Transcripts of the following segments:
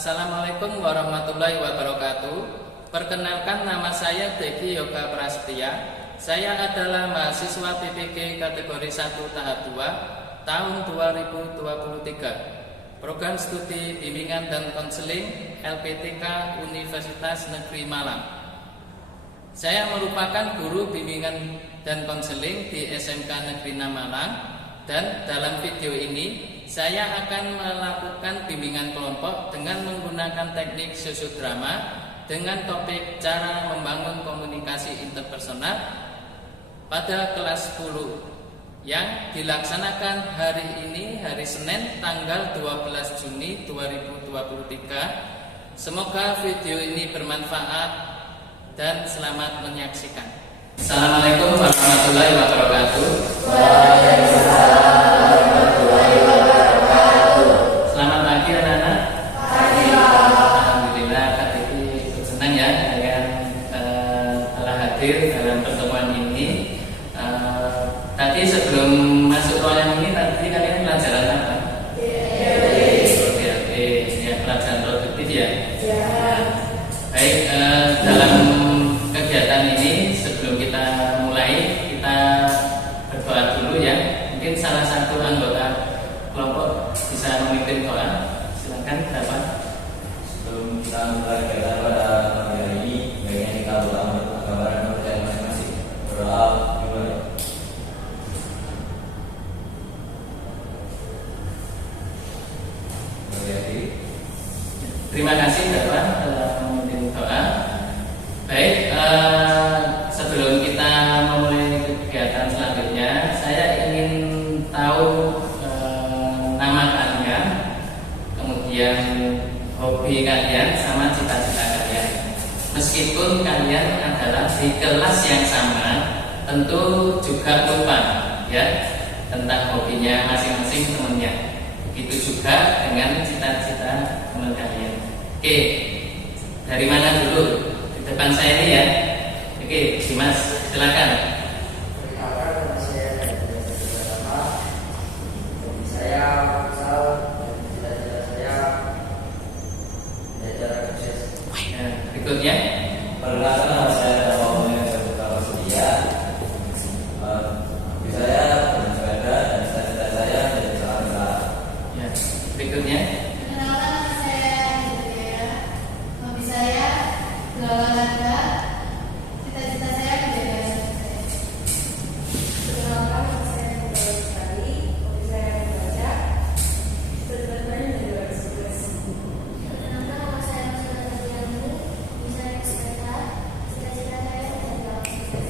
Assalamualaikum warahmatullahi wabarakatuh. Perkenalkan, nama saya Deki Yoga Prasetya. Saya adalah mahasiswa PPG kategori 1 tahap 2 tahun 2023. Program studi bimbingan dan konseling LPTK Universitas Negeri Malang. Saya merupakan guru bimbingan dan konseling di SMK Negeri 6 Malang, dan dalam video ini saya akan melakukan bimbingan kelompok dengan menggunakan teknik sosiodrama dengan topik cara membangun komunikasi interpersonal pada kelas 10 yang dilaksanakan hari ini, hari Senin tanggal 12 Juni 2023. Semoga video ini bermanfaat dan selamat menyaksikan. Assalamualaikum warahmatullahi wabarakatuh. Selamat pagi anak-anak. Alhamdulillah Kak Titi senang ya kalian telah hadir dalam pertemuan ini. Tadi sebelum masuk ruangan ini tadi kalian pelajaran apa? DLP, ya, pelajaran produktif ya. Baik, dalam kegiatan ini sebelum kita mulai, kita berdoa dulu ya. Mungkin salah satu anggota kelompok bisa memimpin doa. Silakan dapat. Sebelum kita mulai kegiatan pada pagi hari ini, baiknya kita berdoa untuk gambaran kepercayaan masing-masing. Berdoa dimulai. Terima kasih Bapak telah memimpin doa. Baik, sebelum kita memulai kegiatan selanjutnya, saya ingin tahu nama kalian, kemudian hobi kalian, sama cita-cita kalian. Meskipun kalian adalah di kelas yang sama, tentu juga lupa ya tentang hobinya masing-masing temannya. Begitu juga dengan cita-cita teman kalian. Oke, dari mana dulu? Di depan saya ini ya. Oke, Dimas, silakan. Perkenalkan, nama saya Daniel Pertama. Hobi saya futsal dan cita-cita saya belajar sukses. Berikutnya. Perkenalkan, nama saya Muhammad Prasetya. Hobi saya bersepeda dan cita-cita saya menjadi seorang tentara. Ya, berikutnya. Perkenalkan, nama saya Hidayah. Hobi saya berolahraga. Cita-cita saya menjadi sukses. Perkenalkan, nama saya Nurul Sekali. Hobi saya membaca. Cita-cita saya menjadi orang sukses. Perkenalkan, nama saya Nurul Sekali. Hobi saya bersepeda. Cita-cita saya menjadi orang sukses.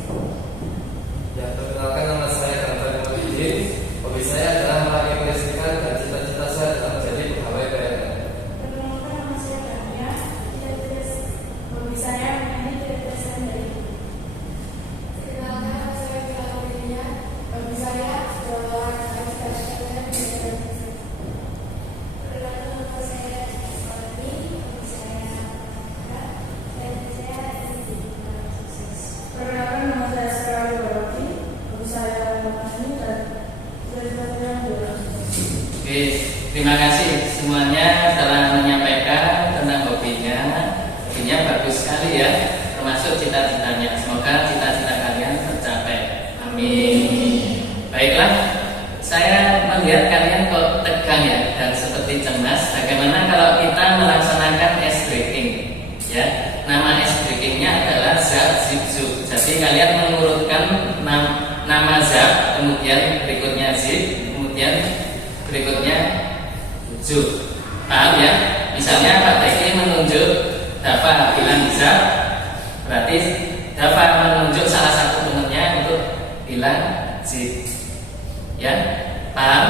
Ya, perkenalkan, nama saya Rafael Muhyiddin. Hobi saya adalah melatih kelistrikan dan cita-cita saya adalah menjadi pegawai PLN. Perkenalkan, nama saya Tania. Hobi saya menyanyi, cita-cita saya menjadi guru. Perkenalkan, nama saya Vila Aurelia. Hobi saya berolahraga, cita-cita saya menjadi orang sukses. Perkenalkan, nama saya Salmi. Hobi saya olahraga. Cita-cita saya menjadi orang sukses. Perkenalkan, nama saya Sekali Baroti. Hobi saya menyanyi dan cita-cita saya menjadi orang sukses. Oke, terima kasih semuanya telah menyampaikan tentang hobinya. Hobinya bagus sekali ya, termasuk cita-citanya. Semoga cita-cita kalian tercapai. Amin. Baiklah, saya melihat kalian kok tegang ya dan seperti cemas. Bagaimana kalau kita melaksanakan ice breaking? Ya, nama ice breakingnya adalah zap zip zoom. Jadi kalian mengurutkan nama zap, kemudian berikutnya zip, kemudian berikutnya zoom. Paham ya? Misalnya Pak Teki menunjuk Dafa bilang zap, berarti Dafa menunjuk salah satu temannya untuk bilang zip. Ya, paham?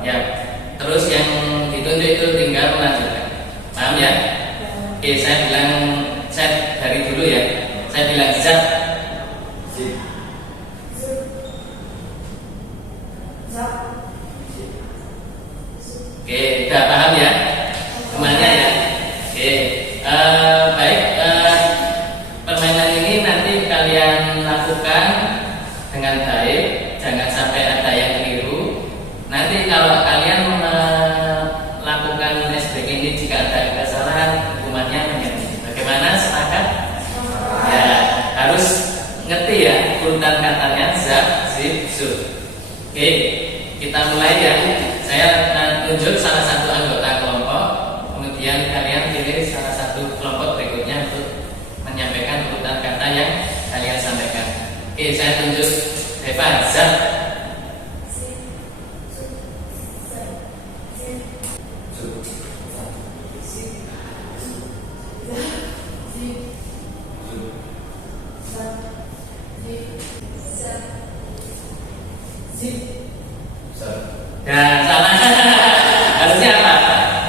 Ya. Terus yang ditunjuk itu tinggal melanjutkan. Paham ya? Oke, saya dari dulu ya. Saya bilang zap. Sip. Zap. Oke, udah paham ya? Semuanya ya? Oke, baik. Permainan ini nanti kalian lakukan dengan baik, jangan sampai ada yang keliru. Nanti kalau kalian melakukan SBK ini jika ada tunjuk salah satu anggota kelompok, kemudian kalian pilih salah satu kelompok berikutnya untuk menyampaikan urutan kata yang kalian sampaikan. Oke, saya tunjuk Eva. Zat. Ya, salah. Harusnya apa?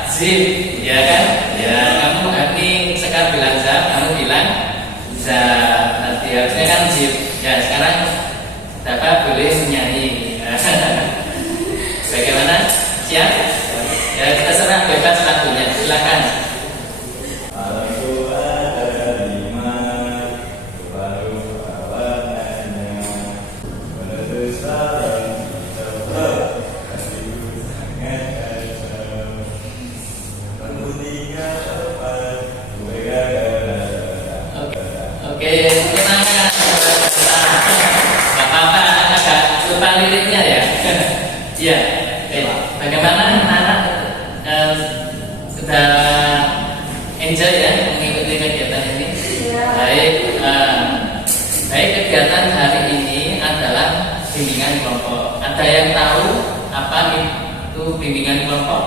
Zip, ya kan? Ya, kamu ini sekarang bilang zap, kamu bilang zap. Nanti harusnya kan zip. Ya, sekarang Bapak boleh menyanyi. Bagaimana? Siap? Ya, terserah bebas lagunya. Silakan. Aku ada 5 baru awanannya menuju sarang coba kasihku sangat kacau kemudian tepat gue Oke, tenang. Gak apa-apa, agak lupa liriknya ya. Iya. Oke, bagaimana anak-anak sudah enjoy ya mengikuti kegiatan ini? Baik, baik, kegiatan hari ini adalah bimbingan kelompok. Ada yang tahu apa itu bimbingan kelompok?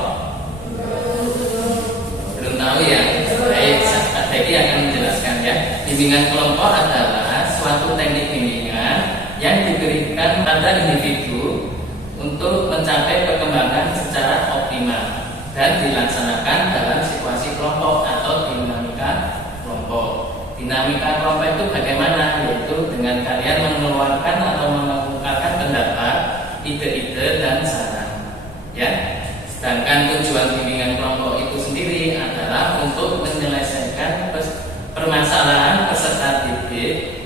Belum tahu ya? Baik, Pak Beki akan menjelaskan ya. Bimbingan kelompok adalah suatu teknik bimbingan yang diberikan pada individu untuk mencapai perkembangan secara optimal dan dilaksanakan dalam situasi kelompok atau dinamika kelompok. Dinamika kelompok itu bagaimana? Yaitu dengan kalian mengeluarkan atau mengemukakan pendapat, ide-ide dan saran. Ya. Sedangkan tujuan bimbingan kelompok itu sendiri adalah untuk menyelesaikan permasalahan peserta didik,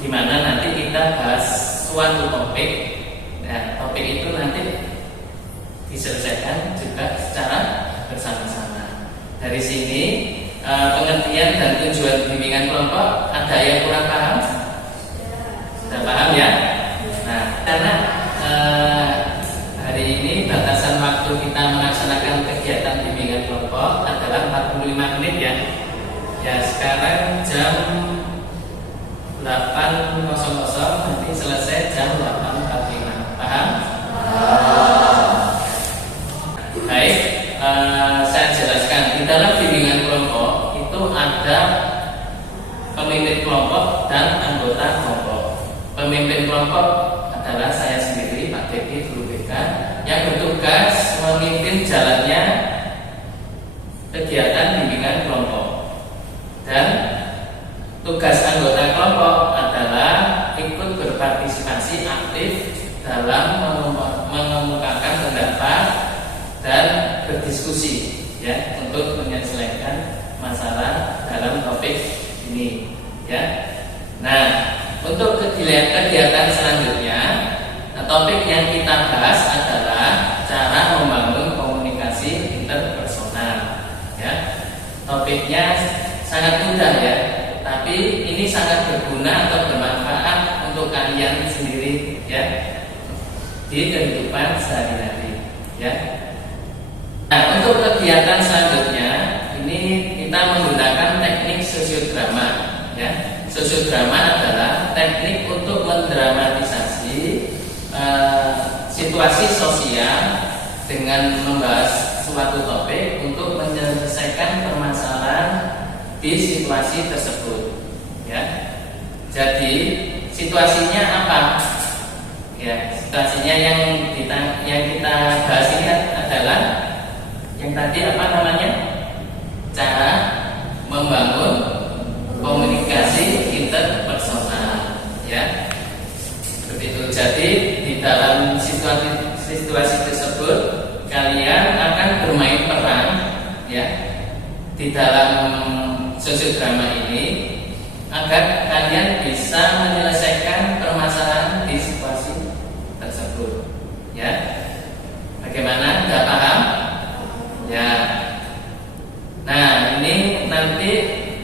di mana nanti kita bahas suatu topik. Nah, topik itu nanti diselesaikan juga secara bersama-sama. Dari sini pengertian dan tujuan bimbingan kelompok ada yang kurang paham? Sudah paham ya? Nah, karena hari ini batasan waktu kita melaksanakan kegiatan bimbingan kelompok adalah 45 menit ya. Ya, sekarang jam 8.00, nanti selesai jam 8.45. Paham? Baik, saya jelaskan. Di dalam bimbingan kelompok itu ada pemimpin kelompok dan anggota kelompok. Pemimpin kelompok adalah saya sendiri, Pak Beki, Guru BK, yang bertugas memimpin jalannya kegiatan bimbingan kelompok. Dan tugas anggota kelompok adalah ikut berpartisipasi aktif dalam mengemukakan pendapat dan berdiskusi ya untuk menyelesaikan masalah dalam topik ini ya. Nah, untuk kegiatan selanjutnya, topik yang kita bahas adalah cara membangun komunikasi interpersonal ya. Topiknya sangat mudah ya, tapi ini sangat berguna atau bermanfaat untuk kalian sendiri ya di kehidupan sehari-hari ya. Nah, untuk kegiatan selanjutnya ini kita menggunakan teknik sosiodrama ya. Sosiodrama adalah teknik untuk mendramatisasi situasi sosial dengan membahas suatu topik untuk menyelesaikan permasalahan di situasi tersebut ya. Jadi situasinya apa? Ya, situasinya yang kita bahas ini adalah yang tadi apa namanya? Cara membangun komunikasi interpersonal ya. Seperti itu. Jadi di dalam situasi tersebut kalian akan bermain peran ya di dalam sosiodrama ini agar kalian bisa menyelesaikan permasalahan di situasi tersebut ya. Bagaimana? Sudah paham? Ya. Nah, ini nanti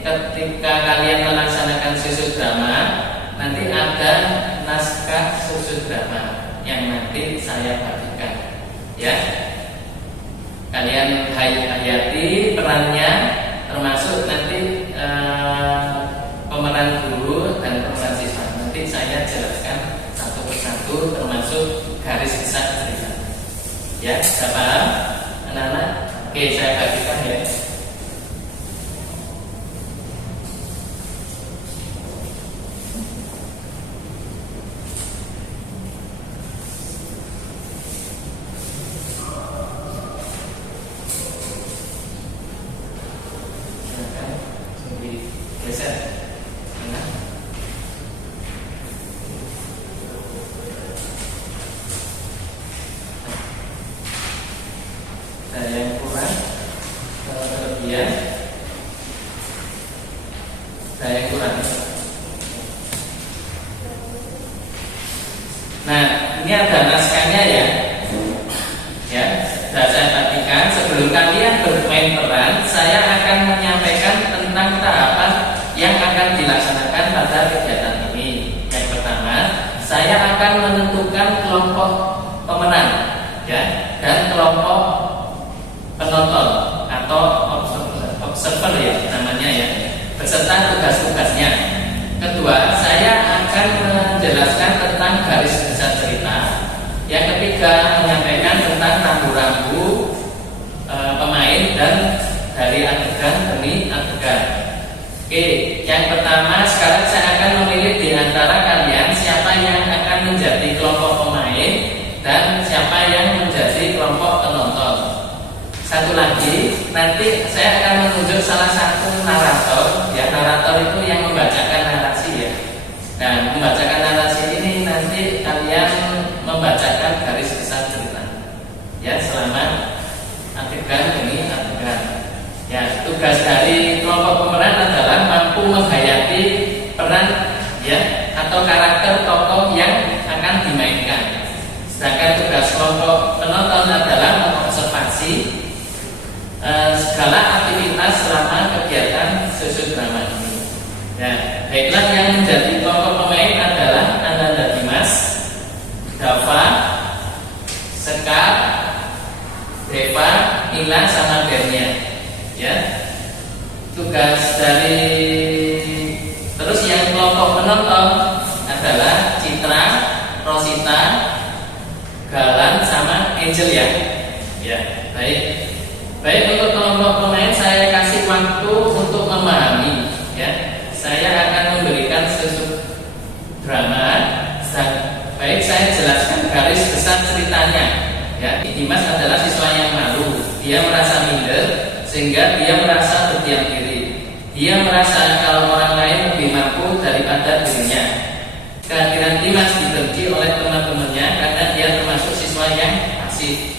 ketika kalian melaksanakan sosiodrama, nanti ada naskah sosiodrama yang nanti saya bagikan ya. kalian hayati perannya, termasuk nanti pemeran guru dan pemeran siswa. Nanti saya jelaskan satu persatu, termasuk garis besar cerita. Ya, sudah paham anak-anak? Oke, saya bagikan ya. Nah, ini ada naskahnya ya. Ya, sudah saya perhatikan. Sebelum kalian bermain peran, saya akan menyampaikan tentang tahapan yang akan dilaksanakan pada kegiatan ini. Yang pertama, saya akan menentukan kelompok pemenang, ya, dan kelompok penonton atau observer ya namanya ya, beserta tugas-tugasnya. Kedua, saya akan menjelaskan tentang garis besar cerita. Yang ketiga, menyampaikan tentang rambu-rambu pemain dan dari adegan demi adegan. Oke, yang pertama sekarang saya akan memilih di antara kalian siapa yang akan menjadi kelompok pemain dan siapa yang menjadi kelompok penonton. Satu lagi, nanti saya akan menunjuk salah satu narator. Ya, narator itu yang membacakan narasi ya. Nah, membacakan narasi ini nanti kalian membacakan garis besar cerita. Ya, selama adegan demi adegan. Ya, tugas dari kelompok pemeran adalah mampu menghayati peran ya atau karakter tokoh yang akan dimainkan. Sedangkan tugas kelompok penonton adalah mengobservasi segala aktivitas selama kegiatan susun drama ini. Ya, baiklah, yang menjadi kelompok pemain adalah Ananda Dimas, Dava, Sekar, Deva, Ila, sama Bernia. Ya, tugas dari terus yang kelompok penonton adalah Citra, Rosita, Galan, sama Angel ya. Ya, baik. Baik, untuk kelompok pemain saya kasih waktu untuk memahami ya. Saya akan memberikan susun drama. Baik, saya jelaskan garis besar ceritanya ya. Dimas adalah siswa yang malu. Dia merasa minder sehingga dia merasa berdiam diri. Dia merasa kalau orang lain lebih mampu daripada dirinya. Kehadiran Dimas dibenci oleh teman-temannya karena dia termasuk siswa yang pasif.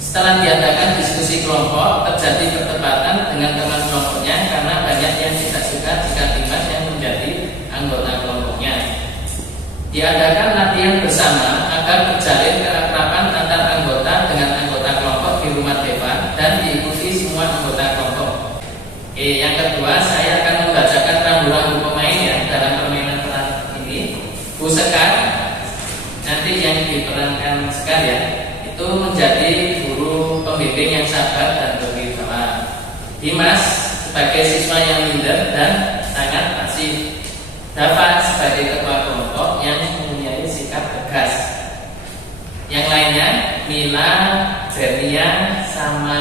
Setelah diadakan diskusi kelompok, terjadi perdebatan dengan teman kelompoknya karena banyak yang tidak suka jika Dimas yang menjadi anggota kelompoknya. Diadakan latihan bersama agar terjalin keakraban antar anggota dengan anggota kelompok di rumah Deva dan diikuti semua anggota kelompok. Yang kedua, saya akan membacakan rambu-rambu pemain ya dalam permainan peran ini. Bu Sekar, nanti yang diperankan Sekar ya, itu menjadi guru pembimbing yang sabar dan berwibawa. Dimas sebagai siswa yang minder dan sangat pasif. Dava sebagai ketua kelompok yang mempunyai sikap tegas. Yang lainnya Mila, Bernia, sama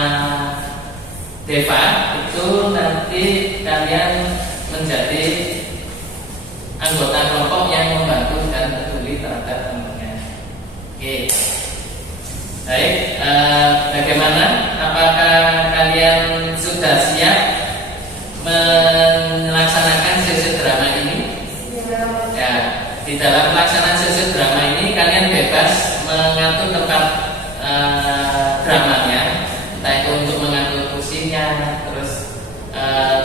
Deva itu nanti kalian menjadi anggota kelompok yang membantu dan peduli terhadap temannya. Oke. Baik, bagaimana? Apakah kalian sudah siap melaksanakan sesi drama ini? Ya, di dalam pelaksanaan sesi drama ini kalian bebas mengatur tempat dramanya, entah itu untuk mengatur kursinya, terus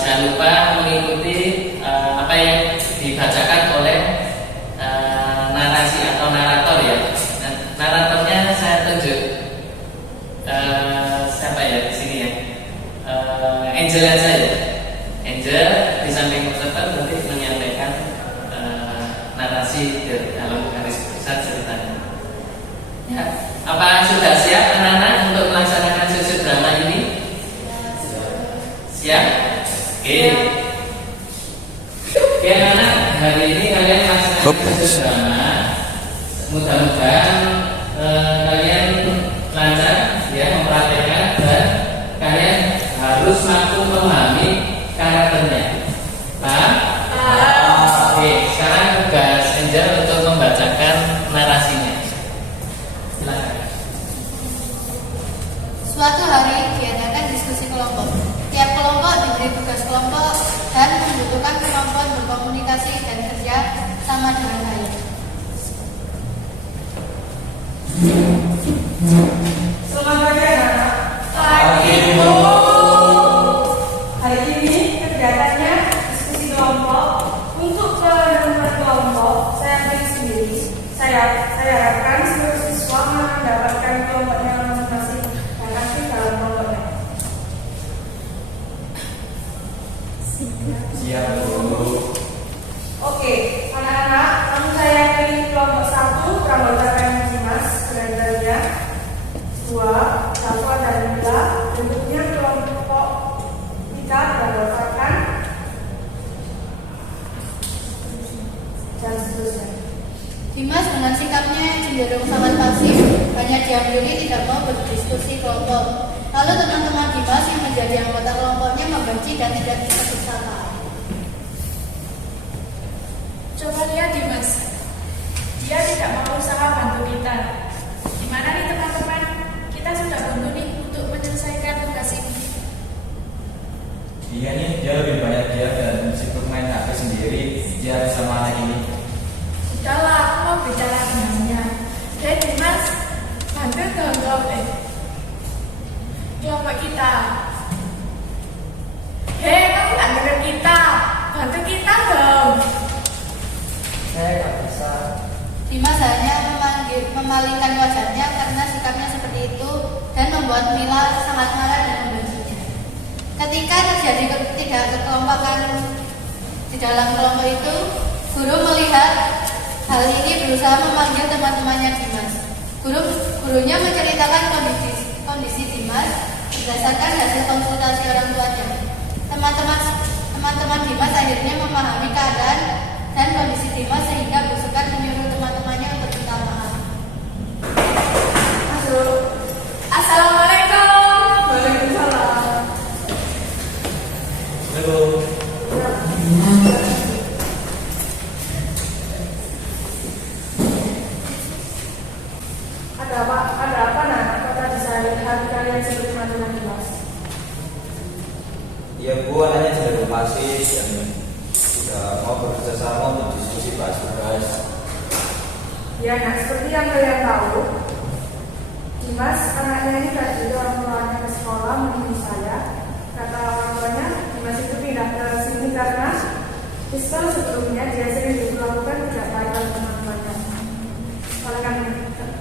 jangan lupa mengikuti apa yang dibacakan oleh narasi atau narator ya. Nah, naratornya saya tunjuk. Siapa ya di sini ya? Angel saja. Angel di samping observer nanti menyampaikan narasi dalam garis besar ceritanya. Ya, apa sudah siap anak-anak untuk melaksanakan sesi drama Mudah-mudahan kalian lancar ya mempraktekkan dan kalian harus mampu memahami karakternya. Paham? Oke, sekarang tugas Angel untuk membacakan narasinya. Silakan. Suatu hari diadakan diskusi kelompok. Tiap kelompok diberi tugas kelompok dan membutuhkan kemampuan berkomunikasi dan kerja sama dengan baik. Selamat pagi anak-anak. Pagi, Bu. Hari ini kegiatannya diskusi kelompok. Untuk penentuan kelompok saya pilih sendiri. Saya harapkan seluruh siswa mendapatkan kelompoknya masing-masing dan aktif dalam kelompoknya. Siap, Bu. Oke, anak-anak, langsung saya pilih kelompok 1 beranggotakan Dimas dengan Dalia, 2 Safa dan Mila. Berikutnya kelompok 3 beranggotakan dan seterusnya. Dimas dengan sikapnya yang cenderung sangat pasif, banyak diam diri, tidak mau berdiskusi kelompok. Lalu teman-teman Dimas yang menjadi anggota kelompoknya membenci dan tidak bisa bersama. Coba lihat Dimas, dia tidak mau usaha bantu kita. Gimana nih teman-teman? Kita sudah bantu nih untuk menyelesaikan tugas ini. Iya nih, dia lebih banyak diam dan sibuk main HP sendiri. Dia sama anak ini. Udahlah, aku mau bicara dengannya. Hei Dimas, bantu dong kelompok kita. Hei, kamu nggak dengar kita? Bantu kita dong. Saya nggak bisa. Dimas hanya memalingkan wajahnya karena sikapnya seperti itu dan membuat Mila sangat marah dan membencinya. Ketika terjadi ketidakkekompakan di dalam kelompok itu, guru melihat hal ini berusaha memanggil teman-temannya Dimas. Gurunya menceritakan kondisi Dimas berdasarkan hasil konsultasi orang tuanya. Teman-teman Dimas akhirnya memahami keadaan dan kondisi Dimas sehingga berusaha menyuruh teman-temannya untuk minta maaf. Masuk. Assalamualaikum. Waalaikumsalam. Halo. Ada apa nak? Kok tadi saya lihat kalian seperti teman-teman Dimas? Iya, Bu, anaknya cenderung pasif dan sudah mau bekerja sama untuk diskusi bahas tugas. Ya, nah seperti yang kalian tahu, Dimas anaknya ini tadi orang tuanya ke sekolah menemui saya. Kata orang tuanya, Dimas itu pindah ke sini karena di sekolah sebelumnya dia sering diperlakukan tidak baik oleh teman-temannya.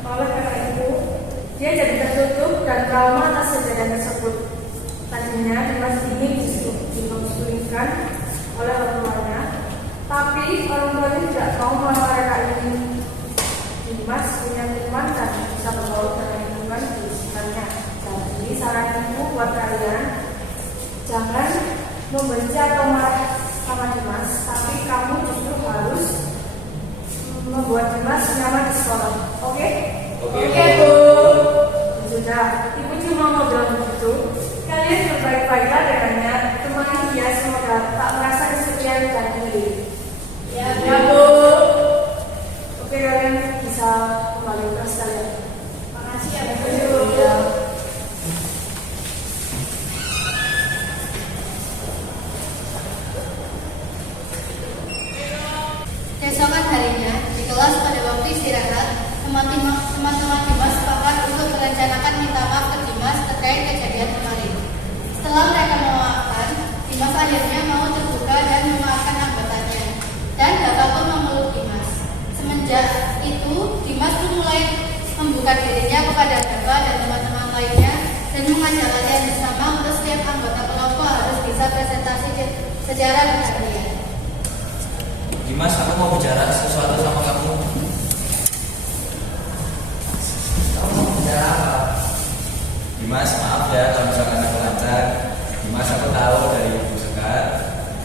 Oleh karena itu, dia jadi tertutup dan trauma atas kejadian tersebut. Tadinya Dimas ingin dikonsultasikan oleh orang tuanya, tapi orang tuanya tidak mau mereka ini. Dimas punya teman dan bisa bergaul dengan lingkungan di sekitarnya. Jadi saran ibu buat kalian, jangan membenci atau marah sama Dimas, tapi kamu justru harus membuat Dimas nyaman di sekolah. Oke? Oke, Bu. Sudah, ibu cuma mau bilang begitu. Kalian berbaik-baiklah dengannya, temani dia semoga tak merasa kesepian dan sendiri. Ya, Bu. Oke, kalian bisa kembali ke kelas kalian. Makasih ya, Bu. Ya. Keesokan harinya, di kelas pada waktu istirahat, teman-teman Dimas sepakat untuk merencanakan minta maaf ke Dimas terkait kejadian kemarin. Setelah mereka memaafkan, Dimas akhirnya mau terbuka dan memaafkan anggotanya. Dan Bapak pun memeluk Dimas. Semenjak itu, Dimas pun mulai membuka dirinya kepada Bapak dan teman-teman lainnya dan mengajak latihan bersama untuk setiap anggota kelompok harus bisa presentasi secara berkarya. Dimas, aku mau bicara sesuatu sama kamu. Kamu mau bicara apa? Dimas, maaf ya kalau misalkan aku lancar. Dimas, aku tahu dari Ibu Sekar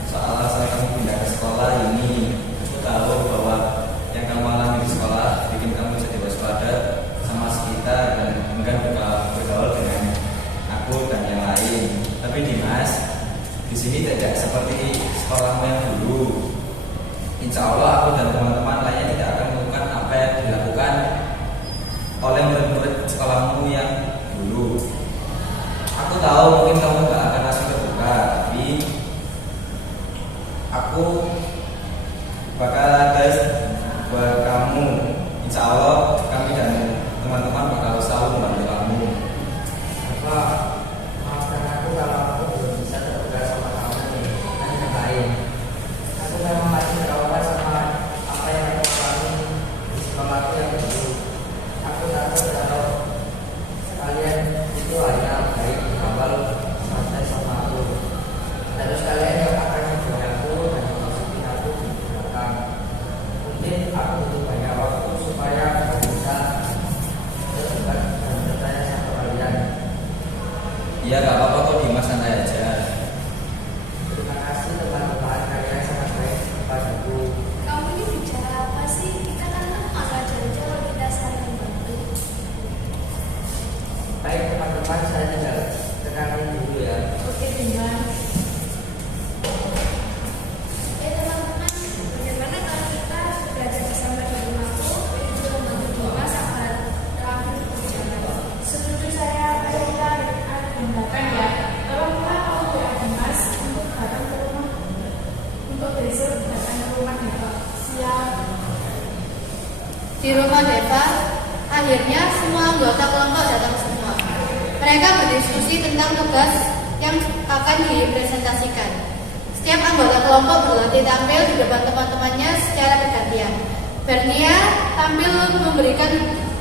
soal alasan kamu pindah ke sekolah ini. Aku tahu bahwa yang kamu alami di sekolah bikin kamu jadi sini tidak seperti sekolahmu yang dulu. Insya Allah aku dan teman-teman lainnya tidak akan melakukan apa yang dilakukan oleh murid-murid sekolahmu yang dulu. Aku tahu mungkin kamu gak akan langsung terbuka, tapi aku bakal guys buat kamu. Insya Allah kami dan teman-teman bakal selalu membantu kamu. Bapak, maafkan aku kalau aku belum bisa terbuka sama kamu nih. Kan yang lain. Aku memang masih trauma sama apa yang aku alami di sekolah aku yang dulu. Aku takut kalau kalian itu hanya baik di awal sampai sama aku. Terus kalian yang akan menjual aku dan memasukin aku di belakang. Mungkin aku butuh banyak waktu supaya aku bisa terbuka dan bertanya sama kalian. Ya gak apa-apa kok Dimas, santai aja. Terima kasih teman-teman, kalian sangat baik kepadaku. Kamu ini bicara apa sih? Kita kan lama gak aja kalau kita saling membantu. Baik teman-teman, saya tinggal tenangin dulu ya. Oke, Dimas. Teman-teman, bagaimana kalau kita belajar bersama di rumahku dan juga membantu Dimas agar terakhir berjalan? Setuju saya, ayo kita adakan ya. Tolonglah kamu doa Dimas untuk datang ke rumah. Untuk besok datang ke rumah Deva. Siap. Di rumah Deva, akhirnya semua anggota kelompok datang semua. Mereka berdiskusi tentang tugas yang akan dipresentasikan. Setiap anggota kelompok berlatih tampil di depan teman-temannya secara bergantian. Bernia tampil memberikan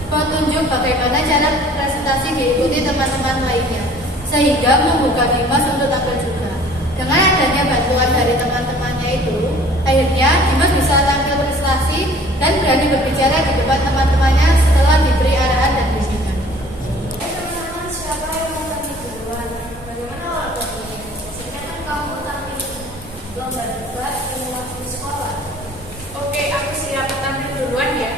petunjuk bagaimana cara presentasi diikuti teman-teman lainnya, sehingga membuka Dimas untuk tampil juga. Dengan adanya bantuan dari teman-temannya itu, akhirnya Dimas bisa tampil prestasi dan berani berbicara di depan teman-temannya setelah diberi arahan dan bimbingan. Teman-teman, siapa yang mau tampil duluan? Bagaimana waktunya? Biasanya kan kamu tampil lomba debat di waktu sekolah. Oke, aku siap tampil duluan ya.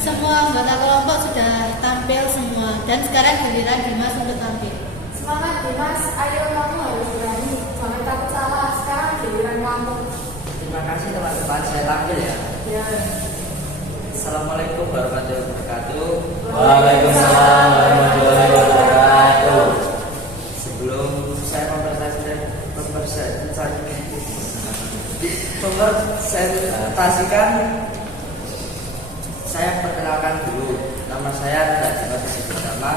Semua anggota kelompok sudah tampil semua, dan sekarang giliran Dimas untuk tampil. Semangat Dimas, ayo kamu harus berani. Jangan takut salah, sekarang giliran kamu. Terima kasih teman-teman, saya tampil ya. Ya. Assalamualaikum warahmatullahi wabarakatuh. Waalaikumsalam warahmatullahi wabarakatuh. Sebelum saya mempresentasikan, saya perkenalkan dulu. Nama saya tidak dapat disebut nama.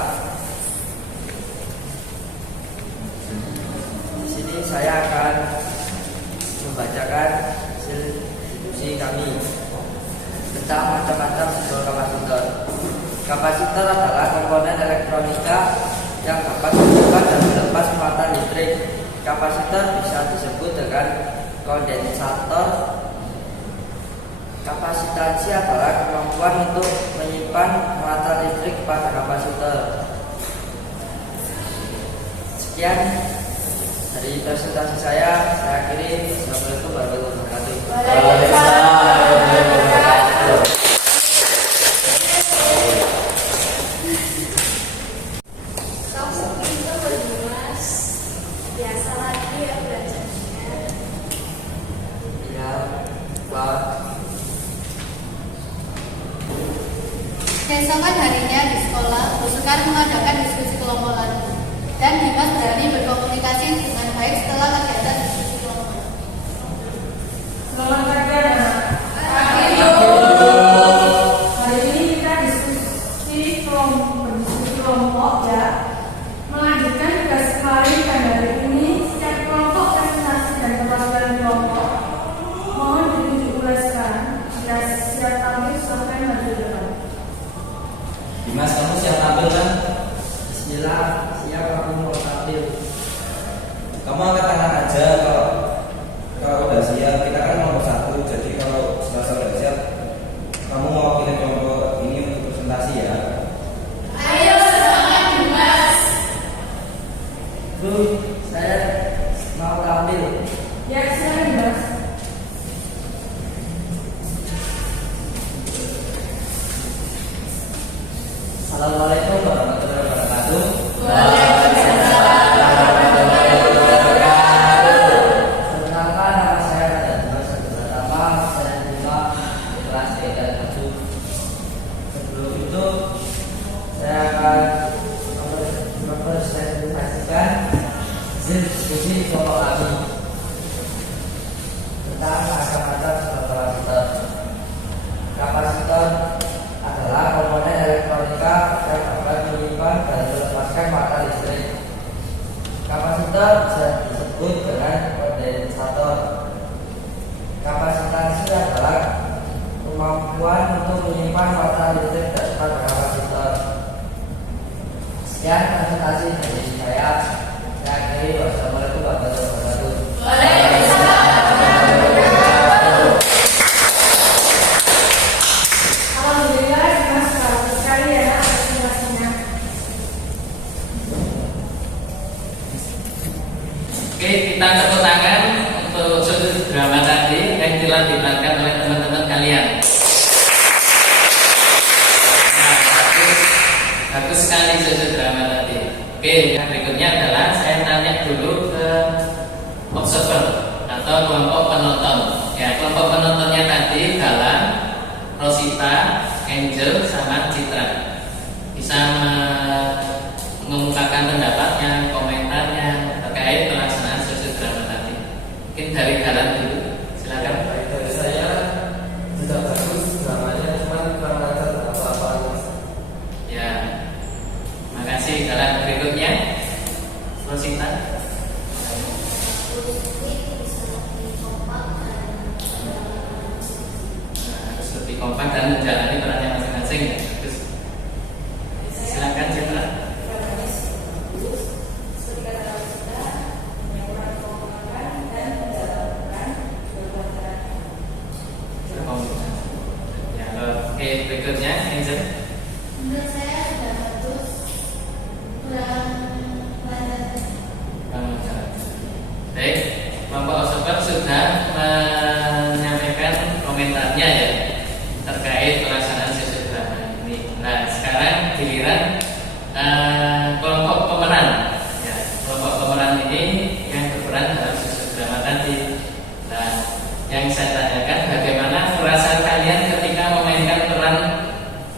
Di sini saya akan membacakan hasil diskusi kami tentang macam-macam simbol kapasitor. Kapasitor adalah komponen elektronika yang dapat mengikat dan melepas muatan listrik. Kapasitor bisa disebut dengan kondensator. Kapasitansi adalah kemampuan untuk menyimpan muatan listrik pada kapasitor. Sekian dari presentasi saya akhiri. Assalamualaikum warahmatullahi wabarakatuh. Waalaikumsalam warahmatullahi wabarakatuh. Kamu pintar Dimas. Biasa lagi ya belajarnya. Ya, Pak. Keesokan harinya di sekolah, Bu Sekar mengadakan diskusi kelompok lagi, dan Dimas berani berkomunikasi dengan baik setelah kegiatan diskusi kelompok. Selamat pagi anak. Hari ini kita diskusi kelompok ya. Melanjutkan tugas kemarin dan hari ini setiap kelompok presentasi dan perwakilan kelompok. Mohon ditunjuk mulai sekarang. Jika siap tampil silahkan maju ke depan. Dimas, kamu siap tampil kan? Bismillah, siap aku mau tampil. Kamu angkat tangan aja kalau udah siap. Kita kan nomor 1, jadi kalau sudah siap, kamu mewakili kelompok ini untuk presentasi ya. Ayo semangat Dimas. Bu, saya mau tampil. Ya, silakan Dimas. Assalamualaikum warahmatullahi wabarakatuh. Waalaikumsalam warahmatullahi wabarakatuh. Terus presentasikan hasil diskusi kelompok kami tentang kacamata kapasitor. Kapasitor adalah komponen elektronika yang dapat menyimpan dan melepaskan mata listrik. Kapasitor bisa disebut dengan kondensator. Kapasitansi adalah kemampuan untuk menyimpan mata listrik pada kapasitor. Sekian presentasi dari saya. Saya akhiri. Wassalamualaikum warahmatullahi wabarakatuh. Alhamdulillah, Mas, bagus sekali ya presentasinya. Oke, kita tepuk tangan untuk sudut drama tadi yang telah dimainkan oleh teman-teman kalian. Nah, bagus sekali sudut drama tadi. Oke, yang berikutnya adalah saya tanya dulu ke observer atau kelompok penonton. Ya, kelompok penontonnya tadi Galang, Rosita, Angel, sama Citra. Bisa mengemukakan pendapatnya, komentarnya terkait pelaksanaan sudut drama tadi. Mungkin dari Galang dulu, silakan. Baik, dari saya tidak bagus dramanya, cuma kurang ajar apa-apa. Ya, makasih Galang. Berikutnya Rosita. Harus lebih kompak dan menjalani perannya masing-masing ya. Terus, silakan Citra. Ya, oke, berikutnya Angel. Menurut saya sudah bagus, kurang lancar. Baik, kelompok observer sudah menyampaikan komentarnya ya terkait pelaksanaan sudut drama ini. Nah, sekarang giliran kelompok pemeran. Ya, kelompok pemeran ini yang berperan dalam sudut drama tadi. Nah, yang saya tanyakan bagaimana perasaan kalian ketika memainkan peran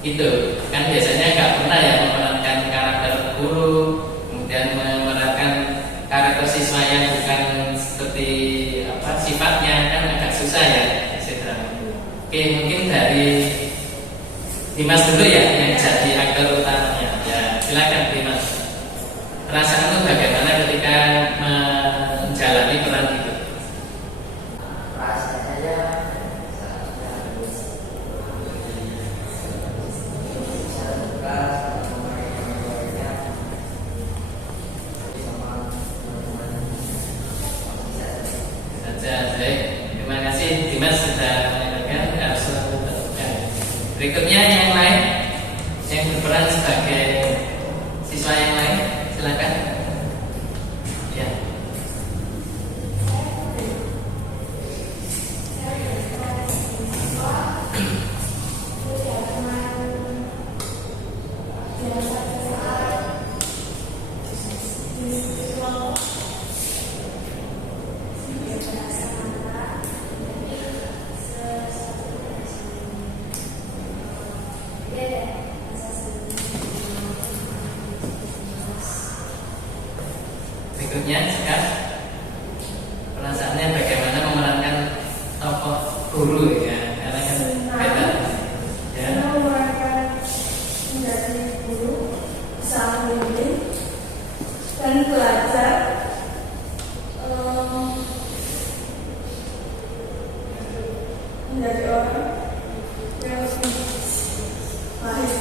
itu? Kan biasanya nggak pernah ya memerankan karakter guru, kemudian memerankan karakter siswa yang bukan seperti apa sifatnya, kan agak susah ya drama. Oke, mungkin dari Dimas dulu ya yang jadi aktor utamanya. Ya, silakan Dimas. Perasaan itu bagaimana ketika menjalani peran itu? Rasanya Saja, baik. Terima kasih Dimas sudah menyampaikan. Harus berikutnya yang lain yang berperan sebagai siswa yang lain, silakan. Ya. Berikutnya sekarang perasaannya bagaimana memerankan tokoh guru ya, karena kan beda ya. Karena memerankan menjadi guru, bisa membimbing dan belajar menjadi orang yang lebih baik.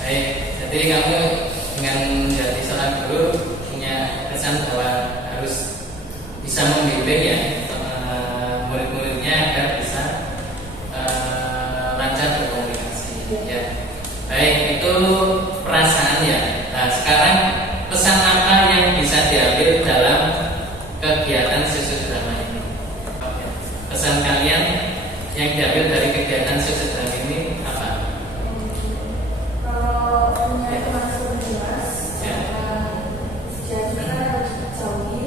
Baik, jadi kamu dengan menjadi seorang guru punya kesan bahwa harus bisa membimbing ya murid-muridnya agar bisa lancar berkomunikasi. Ya, baik itu perasaan ya. Nah, sekarang pesan apa yang bisa diambil dalam kegiatan sudut drama ini? Pesan kalian yang diambil dari kegiatan sudut drama ini apa? Kalau punya teman jelas, Ya. jadi kita harus jauhi,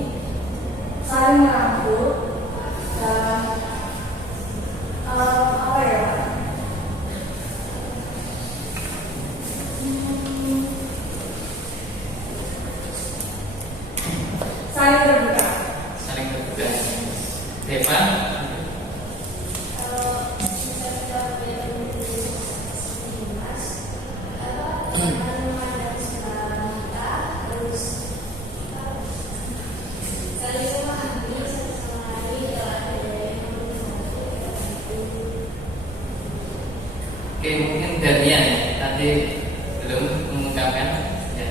saling merangkul dan apa ya? saling terbuka. Saling terbuka. Deva, Kalau kita Dimas, jangan memandang sebelah mata, terus saling memahami satu sama lain kalau ada yang oke, mungkin Danian tadi belum mengungkapkan ya.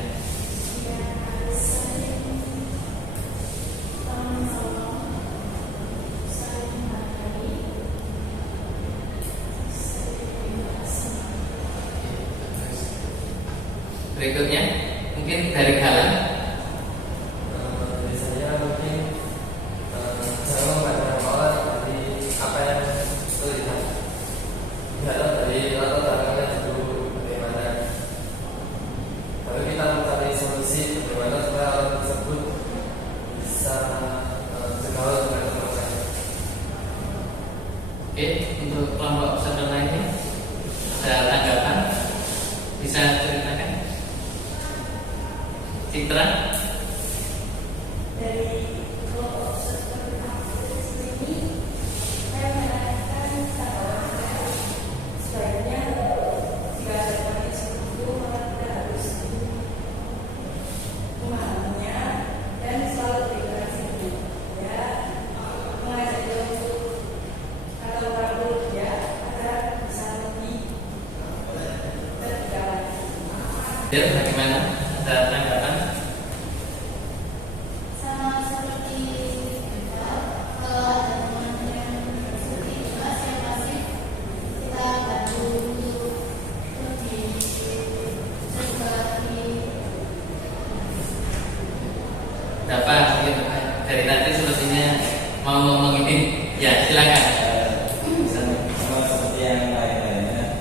Berikutnya mungkin dari Galang. Dari saya mungkin jangan memandang orang dari apa yang terlihat. Lihatlah dari latar belakangnya dulu bagaimana. Lalu kita mencari solusi bagaimana supaya orang tersebut bisa bergaul dengan teman lain. Oke, untuk kelompok saudara lainnya ada tanggapan? Bisa ceritakan? Citra? dari kelompok seperti aku ini, saya mengatakan sebaiknya jika ada teman seperti itu, maka kita harus memahaminya dan selalu berinteraksi dulu, ya, mengajak dia untuk atau merangkul dia agar bisa lebih terbuka lagi. Ya, bagaimana? Ada tanggapan? Sama seperti kalau ada teman yang seperti Dimas yang masih kita bantu untuk lebih terbuka lagi. Berapa mungkin dari tadi sepertinya mau ngomong ini? Ya, silakan. Sama seperti yang lain-lainnya,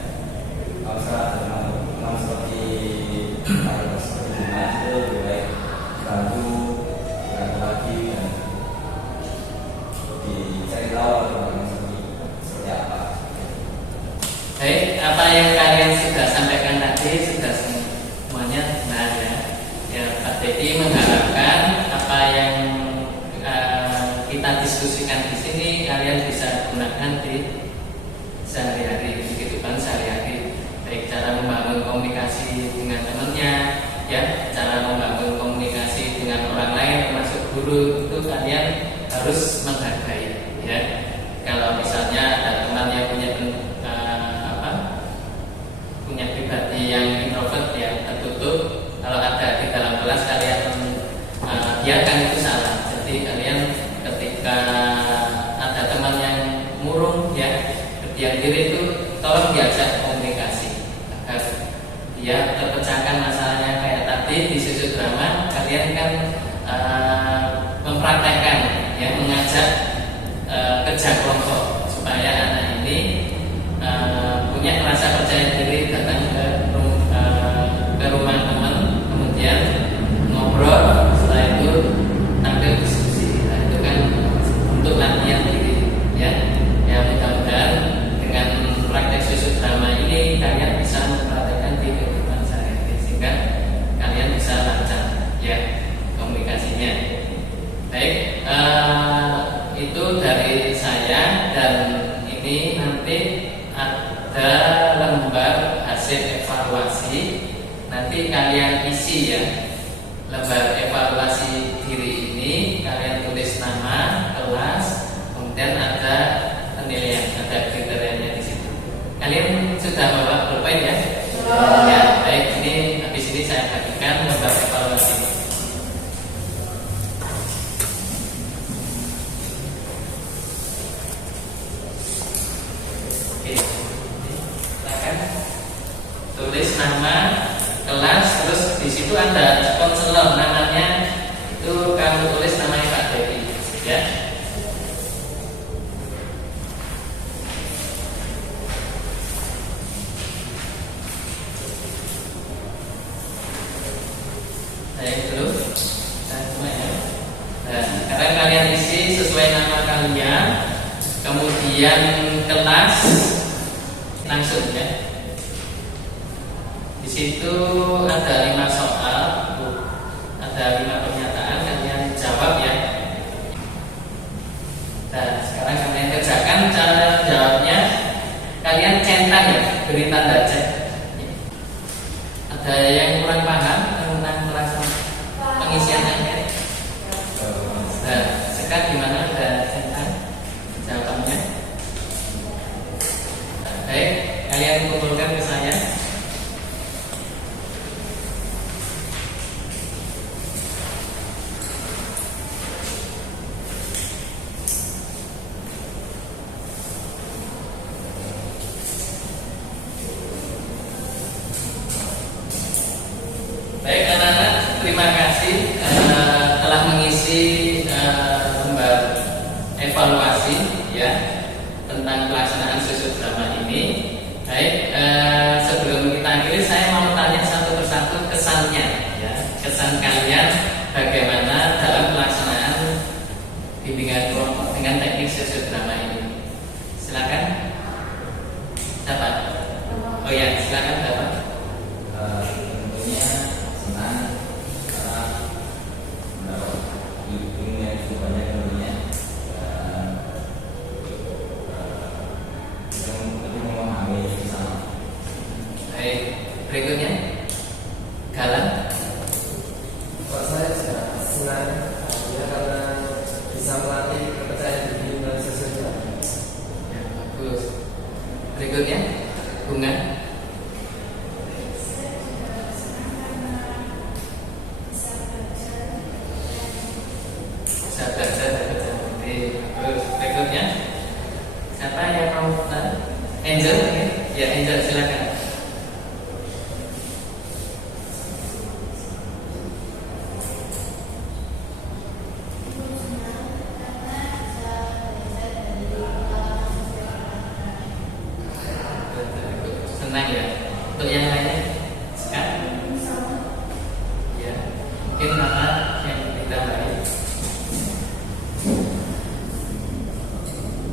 kalau misalnya ada teman seperti Dimas itu lebih baik bantu lagi dan dicari tahu teman seperti apa. Baik, apa yang kalian sudah sampaikan tadi sudah semuanya benar ya. Ya, Pak Dedi mengharapkan apa yang kita diskusikan di sini kalian bisa gunakan di sehari-hari, di kehidupan sehari-hari. Baik cara membangun komunikasi dengan temannya, ya, cara membangun komunikasi dengan orang lain termasuk guru itu kalian harus menghargai, ya. Kalau misalnya ada teman yang punya pribadi yang introvert ya, tertutup, kalau ada di dalam kelas kalian biarkan itu salah. Jadi kalian ketika ada teman yang murung ya, berdiam diri itu tolong diajak komunikasi agar dia terpecahkan masalahnya. Kayak tadi di sudut drama kalian kan mempraktekkan ya, mengajak kerja kelompok supaya anak ini punya rasa percaya diri datang ke rumah teman, kemudian ngobrol, setelah itu tampil diskusi. Nah, itu kan untuk latihan diri ya. Ya, mudah-mudahan dengan praktek sudut drama ini kalian bisa mempraktekkan di kehidupan sehari-hari sehingga kalian bisa lancar ya komunikasinya. Baik, itu dari saya, dan ini nanti ada lembar hasil evaluasi. Nanti kalian isi ya lembar evaluasi diri ini, kalian tulis nama, kelas, kemudian ada penilaian, ada kriterianya di situ. Kalian sudah bawa pulpen ya? Ya, baik, ini habis ini saya bagikan lembar evaluasi. Oke, silakan tulis nama, kelas, terus di situ ada konselor namanya, itu kamu tulis namanya Pak Dewi ya. Saya dulu, nah, sekarang kalian isi sesuai nama kalian, kemudian kelas langsung ya. Di situ ada 5 soal, ada 5 pernyataan, kalian jawab ya. pengisian angket? Nah, sekarang gimana? Ada tentang jawabannya? Nah, baik, kalian kumpulkan ke saya. Baik anak-anak, terima kasih telah mengisi lembar evaluasi ya tentang pelaksanaan sosiodrama ini. Baik, sebelum kita akhiri saya mau tanya satu persatu kesannya ya, kesan kalian bagaimana dalam pelaksanaan bimbingan kelompok dengan teknik sosiodrama ini. Silakan. Siapa? Oh ya, silakan Bapak. Tentunya senang karena mendapat ilmu yang cukup banyak tentunya dan bisa lebih memahami sama. Baik, berikutnya Galang. Kalau saya juga senang ya karena bisa melatih kepercayaan diri dan sesuatu. Ya, bagus. Berikutnya Bunga. Bisa belajar dan belajar bukti. Terus berikutnya siapa yang mau tanya? Angel, ya Angel silakan. Senang ya. Untuk yang lainnya sekarang ya mungkin apa yang ditambahin?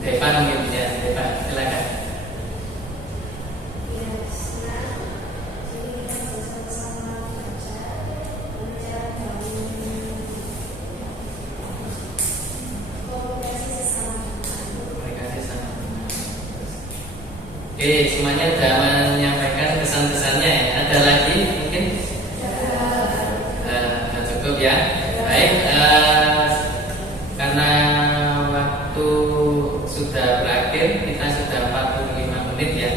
Deva mungkin ya, Deva silakan. Ya, senang. Jadi kita bersama-sama belajar bangun komunikasi sesama. Komunikasi sama. Oke, semuanya sudah menyampaikan kesan-kesannya ya. Ada lagi mungkin? Sudah cukup ya. Baik, karena waktu sudah berakhir, kita sudah 45 menit ya.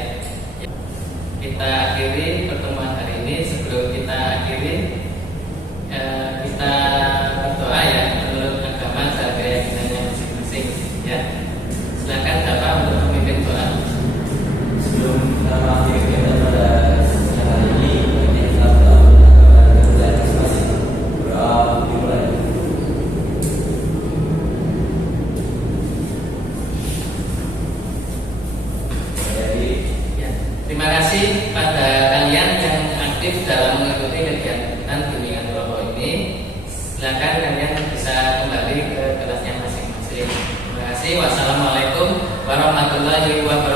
Kita akhiri pertemuan hari ini. Sebelum kita akhiri, kita berdoa ya menurut agama dan keyakinannya masing-masing ya. Silakan Bapak untuk memimpin doa. Sebelum kita mengakhiri kegiatan pada siang hari ini, kita telah menyampaikan kepercayaan masing-masing. Berdoa dimulai. Jadi, Ya, terima kasih pada kalian yang aktif dalam mengikuti kegiatan bimbingan kelompok ini. Silakan kalian bisa kembali ke kelasnya masing-masing. Terima kasih. Wassalamualaikum warahmatullahi wabarakatuh.